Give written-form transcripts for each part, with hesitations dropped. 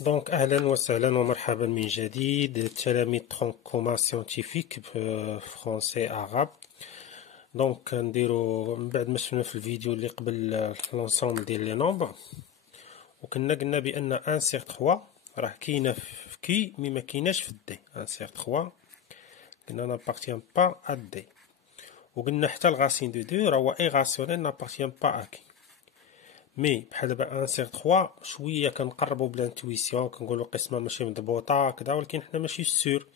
دونك اهلا وسهلا ومرحبا من جديد تلاميذ ترونكوما سيونتيفيك فرونسي عرب. دونك نديرو من بعد ما شفنا في الفيديو اللي قبل لونسومبل ديال لي نومبر، وكنا قلنا بان ان سيغ 3 راه كاينه في كي مي ما كايناش في دي. ان سيغ 3 قلنا نابارتيان با ا دي، وقلنا حتى الغاسين دو دو راه هو ايغاسيونيل نابارتيان با ا كي. مي بحال دابا ان سيغ 3 شويه كنقربوا بلانتويسيون، كنقولوا قسمه ماشي مضبوطه كذا، ولكن حنا ماشي سور،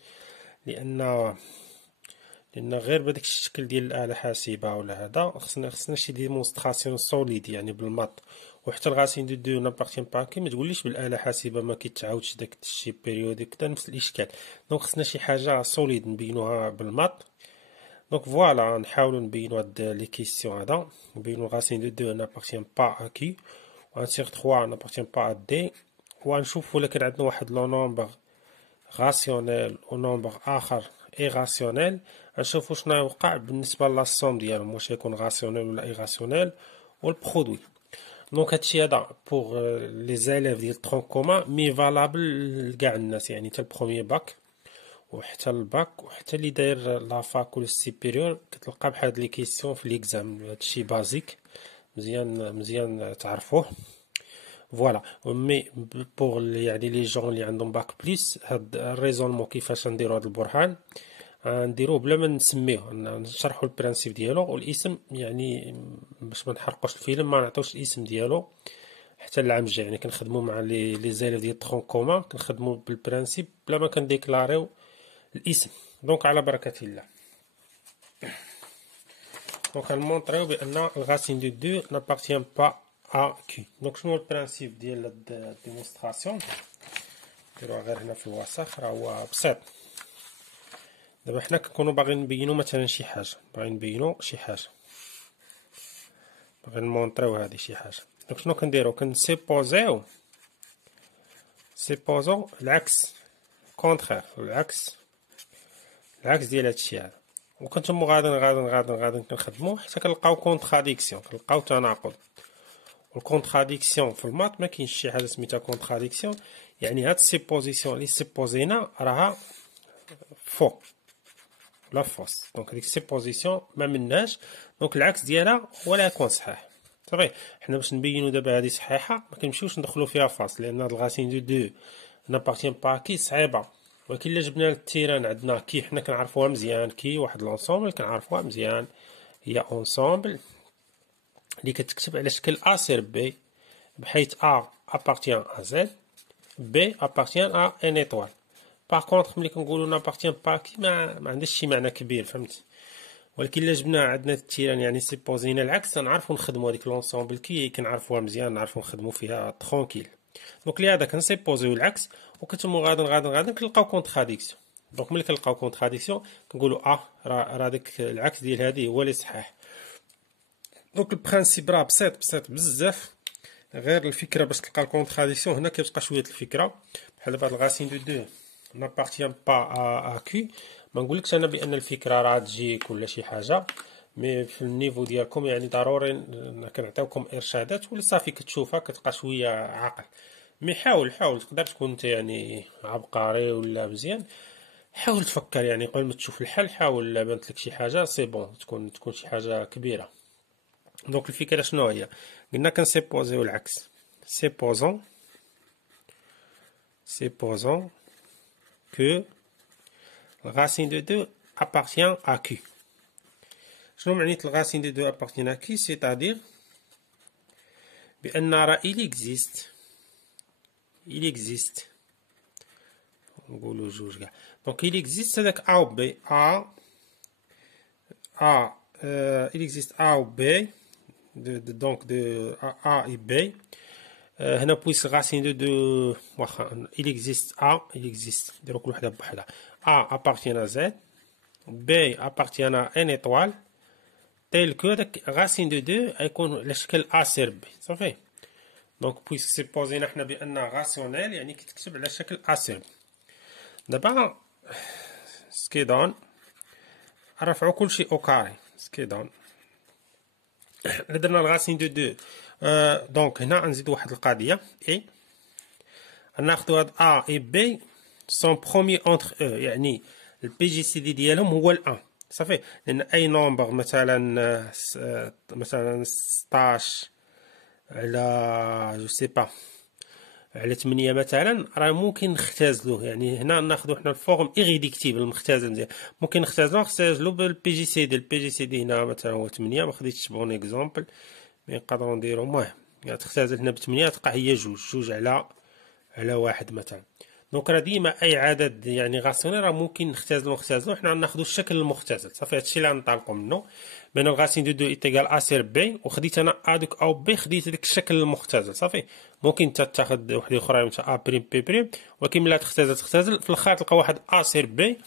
لان غير بهذاك الشكل ديال الاله حاسبه ولا هذا خصنا شي ديمونستراسيون سوليد يعني بالماط. وحتى الغاسين دو دو نابارتيان با كي ما تقوليش بالاله حاسبه ما كيتعاودش داك الشي بيريوديك كذا نفس الاشكال. دونك خصنا شي حاجه سوليد نبينوها بالماط. دونك فوالا نحاولوا نبينوا هاد لي كيسيون هذا، نبينوا غاسين دو دو نابارتيان با ا كي و ان سيغ 3 نابارتيان با ا دي، ونشوفوا الا كان عندنا واحد لو نومبر راسيونيل و نومبر اخر ايغاسيونيل، نشوفوا شنو يوقع بالنسبه لا سوم ديالهم، واش يكون راسيونيل ولا ايغاسيونيل والبرودوي. دونك هادشي هذا بوغ لي زاليف ديال ترونكوما مي فالابل لكاع الناس، يعني حتى البروميير باك وحتى الباك وحتى اللي داير لافاك ولا السيبيريور، كتلقى بحال هاد لي كيسيون في ليكزام. هادشي بازيك مزيان تعرفوه. فوالا مي بوغ يعني لي جون اللي عندهم باك بليس، هاد الريزونمون كيفاش نديرو هاد البرهان نديروه بلا ما نسميوه، نشرحوا البرانسيب ديالو والاسم، يعني باش ما نحرقوش الفيلم ما نعطيوش الاسم ديالو حتى العام الجاي. يعني كنخدموا مع لي زاليف ديال ترونكوما، كنخدموا بالبرانسيب بلا ما كنديكلاريو الاسم. دونك على بركة الله. دونك غنمونطريو بان الغاسين دو دو نابارتيان با ا كي. دونك شنو البرانسيب ديال هاد الديمونستراسيون؟ نديروها غير هنا في الوسخ، راه هو بسيط. دابا حنا كنكونوا باغيين نبينوا مثلا شي حاجه، باغيين نبينوا شي حاجه، باغيين نمونطريو هذه شي حاجه. دونك شنو كنديرو؟ كنسيبوزيو العكس، كونترير، العكس ديال هادشي هذا. وكنتم غادي كنخدموا حتى كنلقاو كونتراديكسيون، كنلقاو تناقض. والكونتراديكسيون في المات ما كاينش شي حاجه سميتها كونتراديكسيون، يعني هاد السيبوزيسيون اللي سيبوزينا راها فو ولا فوس. دونك هذيك السيبوزيسيون ما مناش، دونك العكس ديالها ولا يكون صحيح. صافي، حنا باش نبينوا دابا هذه صحيحه ما كنمشيوش ندخلوا فيها فاس، لان هاد الغاسين دو دو نابارتيان با كي صعيبه. ولكن الا جبنا التيران عندنا كي حنا كنعرفوها مزيان، كي واحد لونسومبل كنعرفوها مزيان، هي اونسومبل اللي كتكتب على شكل ا سير بي، بحيث ا ابارتيان ا زد، بي ابارتيان ا ان ايطوال. باغ كونطخ ملي كنقولوا نابارتيان با كي ما عندهاش شي معنى كبير، فهمت؟ ولكن الا جبنا عندنا التيران يعني سيبوزينا العكس، نعرفوا نخدموا هذيك لونسومبل كي كنعرفوها مزيان، نعرفوا نخدموا فيها ترونكيل. دونك لهذا كنسيبوزيو العكس، وكتمو غادي كنلقاو كونتراديكسيون. دونك ملي كنلقاو كونتراديكسيون كنقولوا راه داك العكس ديال هذه هو اللي صحيح. دونك البرانسيب راه بسيط بزاف، غير الفكره باش تلقى الكونتراديكسيون هنا كتبقى شويه الفكره. بحال دابا الغاسين دو دو نابارتيان با ا كي، ما نقولكش انا بان الفكره راه تجيك ولا شي حاجه، مي في النيفو ديالكم يعني ضروري كنعطيوكم ارشادات ولا صافي كتشوفها كتبقى شويه عاقل. مي حاول تقدر تكون انت يعني عبقري ولا مزيان، حاول تفكر يعني قبل ما تشوف الحل، حاول لا بانت لك شي حاجه سي بون تكون شي حاجه كبيره. دونك الفكره شنو هي؟ قلنا كنسيبوزيو العكس، سيبوزون que racine de 2 appartient à Q. شنو معنيت الغاسين دو دو appartient à Q؟ c'est-à-dire بأن راه il existe نقولو جوج كاع. دونك il existe هذاك A و B، il existe A و B donc de A et B. هنا بويس غاسين دو دو واخا il existe نديرو كل وحده بوحدها. A appartient à Z، B appartient à N étoile، tel que داك غاسين دو دو غيكون على شكل A سير B. صافي، دونك بويس سيبوزينا حنا بان غاسيونيل يعني كيتكتب على شكل A سير B. دابا سكيدون نرفعو كلشي او كاري. سكيدون درنا الغاسين دو دو، دونك هنا نزيد واحد القضيه اي ناخدو هاد A et B sont premiers entre eux، يعني البي جي سي دي ديالهم هو الان صافي. لان اي نومبر مثلا 16 على جو سي با على 8 مثلا راه ممكن نختزلوه. يعني هنا ناخذ حنا الفورم ايريديكتيبل المختزل مزيان، ممكن نختزلو بالبي جي سي دي. البي جي سي دي هنا مثلا هو 8، ما خديتش بون اكزومبل مي نقدروا نديرو. المهم تختزل هنا ب8 تلقى هي جوج على واحد مثلا. دونك راه ديما اي عدد يعني غاسيوني راه ممكن نختزلو حنا ناخذ الشكل المختزل صافي. هادشي اللي غنطلقوا منه. بين الغاسين دو ايتيغال ا سير بي، وخديت انا ا دوك او بي، خديت داك الشكل المختزل صافي. ممكن انت تاخذ وحده اخرى مثلا ا بريم بي بريم، ولكن ملي تختزل في الاخر تلقى واحد ا سير بي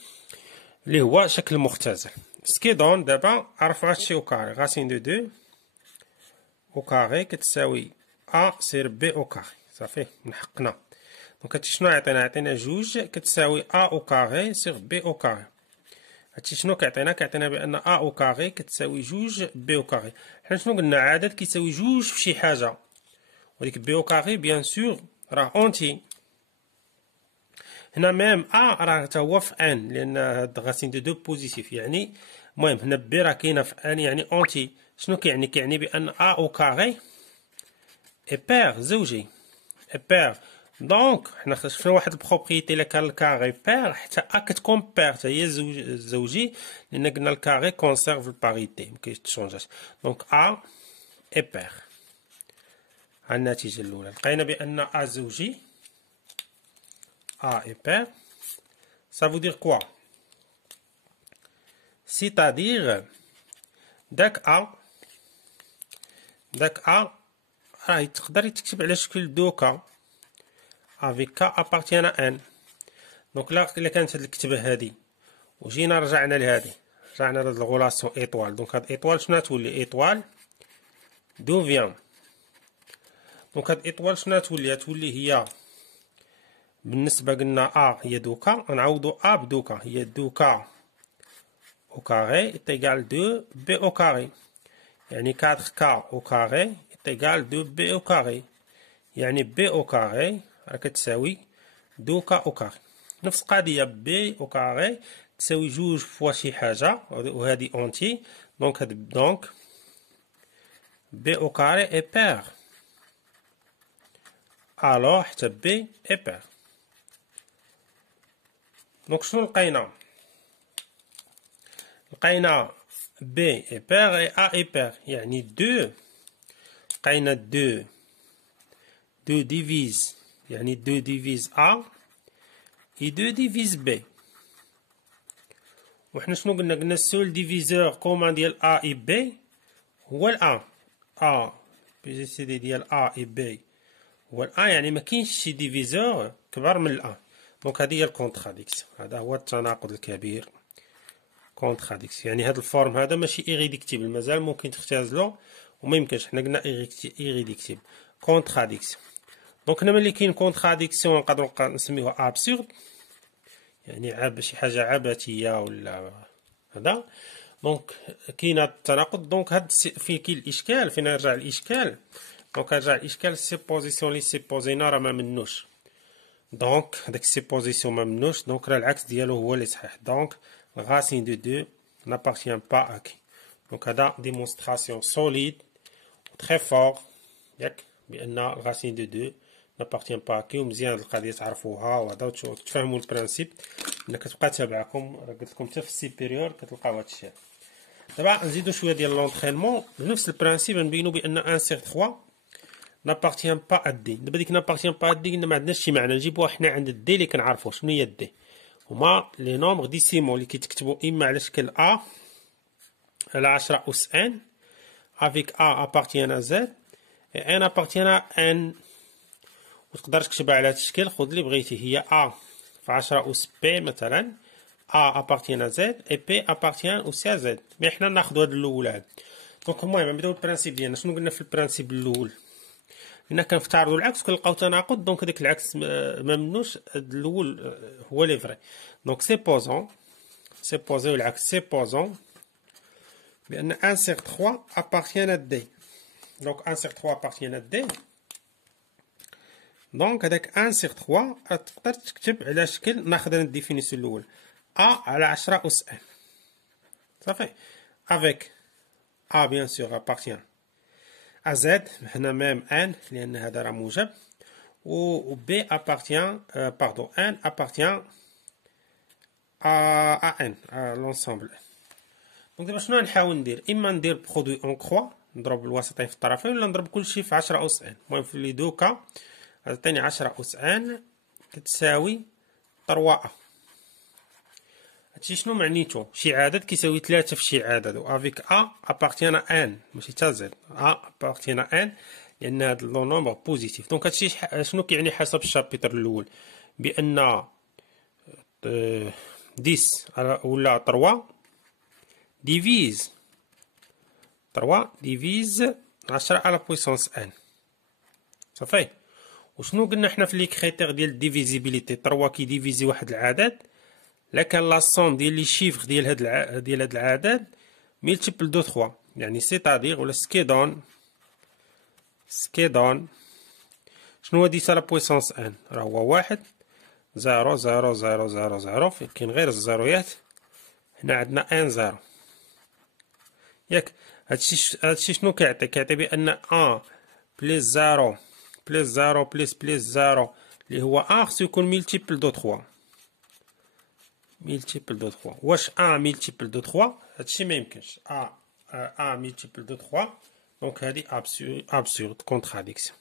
اللي هو شكل مختزل. سكيدون دابا عرفوا هادشي او كاري. غاسين دو او كاري كتساوي ا سير بي او كاري صافي. نحقنا. دونك هادشي شنو يعطينا جوج كتساوي ا او كاري سيغ بي او كاري. هادشي شنو كيعطينا بان ا او كاري كتساوي جوج بي او كاري. حنا شنو قلنا؟ عدد كيساوي جوج في شي حاجه، وديك بي او كاري بيان سور راه اونتي. هنا ميم ا راه حتى هو في ان، لان هاد غاسين دو بوزيتيف يعني. المهم هنا بي راه كاينه في ان يعني اونتي. شنو كيعني بان ا او كاري اي بير زوجي، اي بير. دونك حنا شفنا واحد البروبريتي الا كان الكاري بير حتى ا كتكون بير حتى هي زوجي، لان قلنا الكاري كونسيرف الباريتي مكيتشونجاش. دونك ا اي بير. ها النتيجه الاولى لقينا بان ا زوجي، ا اي بير. ça veut dire quoi؟ c'est-à-dire داك ا راه تقدر يتكتب على شكل دوكا avec k appartient à n. دونك الا كانت هاد الكتبه هادي وجينا رجعنا لهادي، رجعنا لهاد الغولاسيون ايطوال. دونك هاد ايطوال شنو تولي؟ ايطوال دو فيان. دونك هاد ايطوال شنو تولي هي بالنسبه قلنا ا هي دوكا، نعوضو ا بدوكا هي دوكا او كاري ايتيغال 2 بي او كاري، يعني 4 كا او كاري ايتيغال 2 بي او كاري، يعني بي او كاري راه كتساوي دوكا او كاري. نفس القضيه بي او كاري تساوي جوج فوا شي حاجه وهادي اونتي. دونك بي او كاري اي بير، الوغ حتى بي اي بير. دونك شنو لقينا بي اي بير اي ا اي بير، يعني دو. لقينا دو ديفيز، يعني دو ديفيز ا اي دو ديفيز بي. وحنا شنو قلنا السول ديفيزور كومان ديال ا اي بي هو الان. ا بي جي سي دي ديال ا اي بي هو الان، يعني ما كاينش شي ديفيزور كبر من الان. دونك هذه هي الكونتراديكسيون، هذا هو التناقض الكبير. كونتراديكسيون يعني هذا الفورم هذا ماشي ايريديكتيبل، مازال ممكن تختزلو وما يمكنش. حنا قلنا ايريديكتيبل. كونتراديكسيون. دونك هنا ملي كاين كونتراديكسيون نقدروا نسميوها ابسورد، يعني شي حاجه عبثيه ولا هذا. دونك كاين هاد التناقض. دونك هاد فين كاين الاشكال، فين يرجع الاشكال؟ دونك يرجع الاشكال سيبوزيسيون لي سيبوزينا راه ما منوش. دونك هذاك السيبوزيسيون ما منوش، دونك راه العكس ديالو هو اللي صحيح. دونك racine de 2 n'appartient pas à qui. دونك هذا ديمونستراسيون سوليد très fort ياك بان racine de 2 n'appartient pas à qui. ومزيان هاد القضيه تعرفوها وهذا وتفهموا البرانسيب. الا كتبقى تابعكم راه قلت لكم حتى في السيبيريور كتلقاو هادشي. دابا نزيدو شويه ديال لونطرينمون بنفس البرانسيب، نبينو بان ان سيغ 3 n'appartient pas à D. دابا ديك n'appartient pas à D قلنا ما عندناش شي معنى، نجيبوها حنا عند الدي اللي كنعرفو شنو هي الدي. هما لي نومبر ديسيمول اللي كيتكتبوا اما على شكل ا على 10 أس ان افيك ا ابارتيان ا زد اي ان ابارتيان ا ان. وتقدر تكتبها على هذا الشكل، خذ اللي بغيتي، هي ا في 10 أس بي مثلا، ا ابارتيان ا زد اي بي ابارتيان اوسي ا زد. مي حنا ناخذ هذا الاول هذا. دونك المهم نبداو البرانسيب ديالنا. شنو قلنا في البرانسيب الاول؟ قلنا كنفترضوا العكس كنلقاو تناقض، دونك داك العكس ما منوش. الاول هو لي فري. دونك سيبوزيو العكس. سيبوزون بان 1 sur 3 appartient à D. دونك 1 sur 3 appartient à D. دونك هداك 1 سيغ 3 تقدر تكتب على شكل، ناخذ انا الديفينيسيون الاول ا على 10 أس ان صافي، افيك ا بيان سور ابارتيان ا زد، هنا ميم ان لان هذا راه موجب، و بي ابارتيان باردون ان ابارتيان ا ان لونسومبل. دونك دابا شنو غنحاول ندير؟ اما ندير برودوي اون كخوا، نضرب الوسطين في الطرفين، ولا نضرب كلشي في 10 أس ان. المهم في لي دوكا عطيني 10 أس ان كتساوي 3 ا. هادشي شنو معنيتو؟ شي عدد كيساوي 3 في شي عدد، و افيك ا ابارتيان ا ان ماشي تا زد، ا ابارتيان ا ان لان هاد لو نومبر بوزيتيف. دونك هادشي شنو كيعني حسب الشابيتر الاول؟ بان 10 ولا 3 ديفيز 3 ديفيز 10 على بويسونس ان صافي. وشنو قلنا حنا في لي كريتير ديال الديفيزيبيليتي؟ 3 كيديفيزي واحد العدد، لكن لا سوم ديال لي شيفر ديال هاد العدد ملتيبل دو 3، يعني سيتادير ولا سكيدون شنو هو 10 على بويسونس ان؟ راه هو 1 0 0 0 0 0 كاين غير الزيرويات، هنا عندنا ان زيرو ياك. هادشي شنو كيعطي؟ كيعطي بان 1 بليس 0 بليس 0 بليس 0 اللي هو 1 خصو يكون ملتيبل دو 3. ملتيبل دو 3 واش 1 ملتيبل دو 3؟ هادشي ما يمكنش. 1 ملتيبل دو 3 دونك هادي ابسورد كونتراديكسيون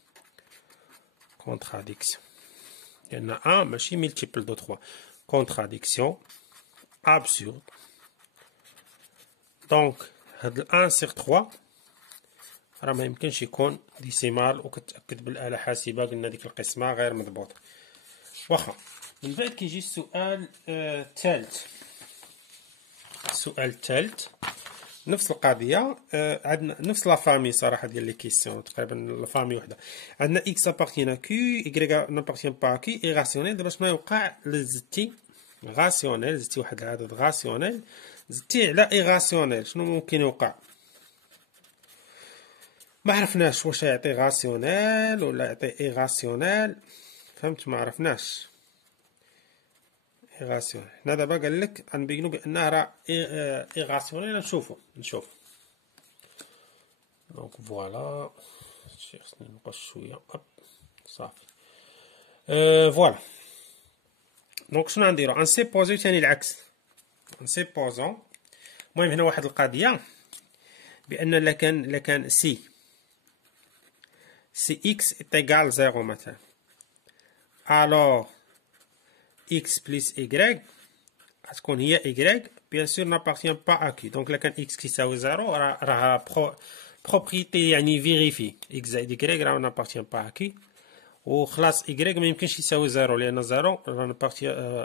لان 1 ماشي ملتيبل دو 3. كونتراديكسيون ابسورد. دونك هاد 1 سيغ 3 راه ما يمكنش يكون ديسيمال، وكتأكد بالآلة الحاسبة قلنا ديك القسمة غير مضبوطة. واخا من بعد كيجي السؤال الثالث. السؤال الثالث نفس القضية، عندنا نفس لا فامي صراحة ديال لي كيسيون، تقريبا لا فامي وحدة. عندنا اكس ابارتيان كيو، ايكغيك نابارتيان با كي، ايغاسيونيل. دابا شنو يوقع؟ زدتي غاسيونيل، زدتي واحد العدد غاسيونيل، زدتي على ايغاسيونيل، شنو ممكن يوقع؟ ما عرفناش واش يعطي غاسيونيل ولا يعطي ايغاسيونيل، فهمت؟ ما عرفناش ايغاسيونيل. هنا دابا قال لك غنبينو بانه راه ايغاسيونيل. نشوف دونك فوالا شي خصني نقص شويه صافي. فوالا دونك شنو غنديرو؟ غنسيبوزيو ثاني العكس. غنسيبوزو المهم هنا واحد القضيه بان لكان سي اكس ايكال 0 مثلا، الوغ اكس بلس ايكغيك غتكون هي ايكغيك بيان سور نابارتيان با ا كي. دونك لكان اكس كيساوي 0 راه بروبريتي يعني فيريفي اكس زائد ايكغيك راه نابارتيان با ا كي، وخلاص ايكغيك ما يمكنش يساوي 0 لان 0 راه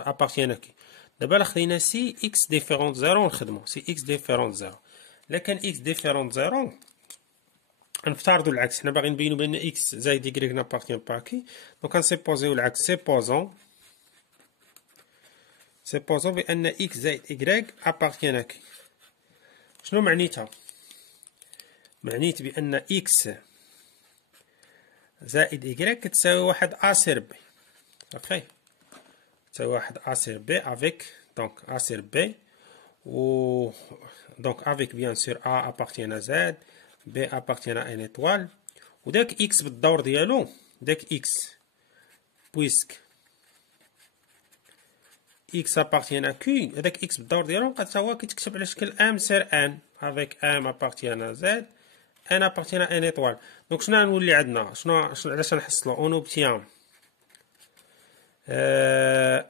ابارتيان ا كي. دابا خدينا سي اكس ديفيرونت 0 ونخدمو سي اكس ديفيرونت 0. لكن اكس ديفيرونت 0 نفترضوا العكس، حنا باغيين نبينوا بان اكس زائد ايكغيك نابارتيان با كي. دونك غنسيبوزيو العكس. سيبوزون بان اكس زائد ايكغيك ابارتيان كي. شنو معنيتها؟ معنيت بان اكس زائد ايكغيك كتساوي واحد ا سير بي صافي، تساوي واحد ا سير بي افيك دونك ا سير بي و دونك افيك بيان سور ا ابارتيان ا زد بي ابارتيان ا ان ايطوال، وداك اكس بالدور ديالو داك اكس بويسك اكس ابارتيان ا كي، هذاك اكس بالدور ديالو بقى حتى هو كيتكتب على شكل ام سير ان افيك ام ابارتيان ا زد ان ابارتيان ا ان ايطوال. دونك شنو غنولي عندنا؟ شنو علاش نحصلو؟ اون اوبتيان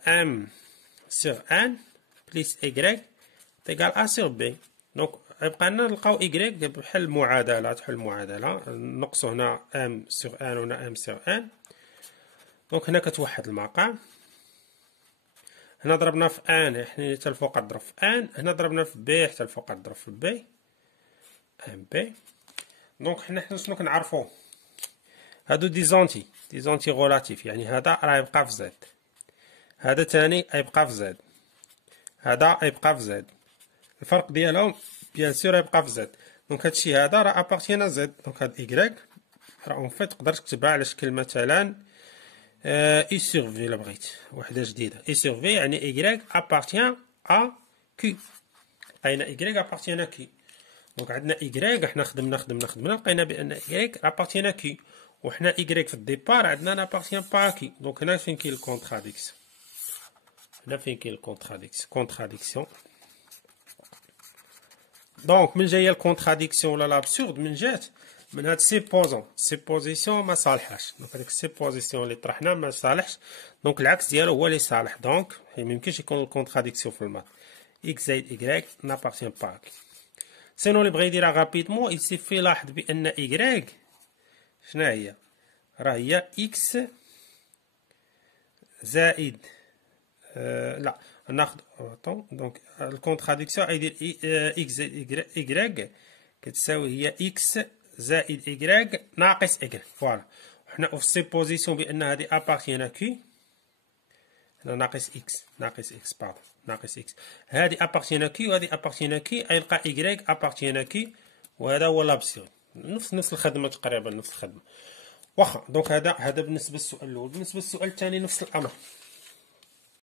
ام سيغ ان بليس ايكغيك تيكال ا سيغ بي. دونك يبقى لنا نلقاو ايكغيك بحال المعادله، تحل المعادله نقصو هنا ام سيغ ان وهنا ام سيغ ان. دونك هنا كتوحد المقام، هنا ضربنا في ان حنا حتى الفوق نضرب في ان، هنا ضربنا في بي حتى الفوق نضرب في بي ام بي. دونك حنا شنو كنعرفو؟ هادو دي زونتي غولاتيف، يعني هذا راه يبقى في زد، هذا تاني يبقى في زد، هذا يبقى في زد، الفرق ديالهم بيان سور يبقى في زد. دونك هادشي هذا راه ابارتيان زد. دونك هاد ايكغيك راه اون فيت تقدر تكتبها على شكل مثلا اي سور في الا بغيت وحده جديده. اي سور في يعني ايكغيك ابارتيان ا كيو، لقينا ايكغيك ابارتيان ا كيو. دونك عندنا ايكغيك، حنا خدمنا لقينا بان ايكغيك ابارتيان ا كيو، وحنا ايكغيك في الديبار عندنا نابارتيان با كي. دونك هنا فين كاين الكونتراديكسيون، هنا فين كاين الكونتراديكسيون. دونك من جايه الكونتراديكسيون ولا لابسورد من جات من هاد سيبوزيسيون ما صالحاش. دونك هذيك السيبوزيسيون اللي طرحنا ما صالحش، دونك العكس ديالو هو اللي صالح. دونك ما يمكنش يكون الكونتراديكسيون في المات. اكس زائد ايكغيك نابارتيان با كي. سينو اللي بغا يديرها غابيدمون يسيفي يلاحظ بان ايكغيك شنا هي، راه هي اكس زائد لا ناخذ دونك الكونتراديكسيون يدير اكس زائد ايكغيك كتساوي هي اكس زائد ايكغيك ناقص ايكغيك. فوالا حنا في سيبوزيسيون بان هذه ابارتيان كي، هنا ناقص اكس باردون ناقص اكس، هذه ابارتيان كي وهذه ابارتيان كي، يلقى ايكغيك ابارتيان كي، وهذا هو لابسيون. نفس الخدمه تقريبا، نفس الخدمه واخا. دونك هذا بالنسبه للسؤال الاول. بالنسبه للسؤال الثاني نفس الامر.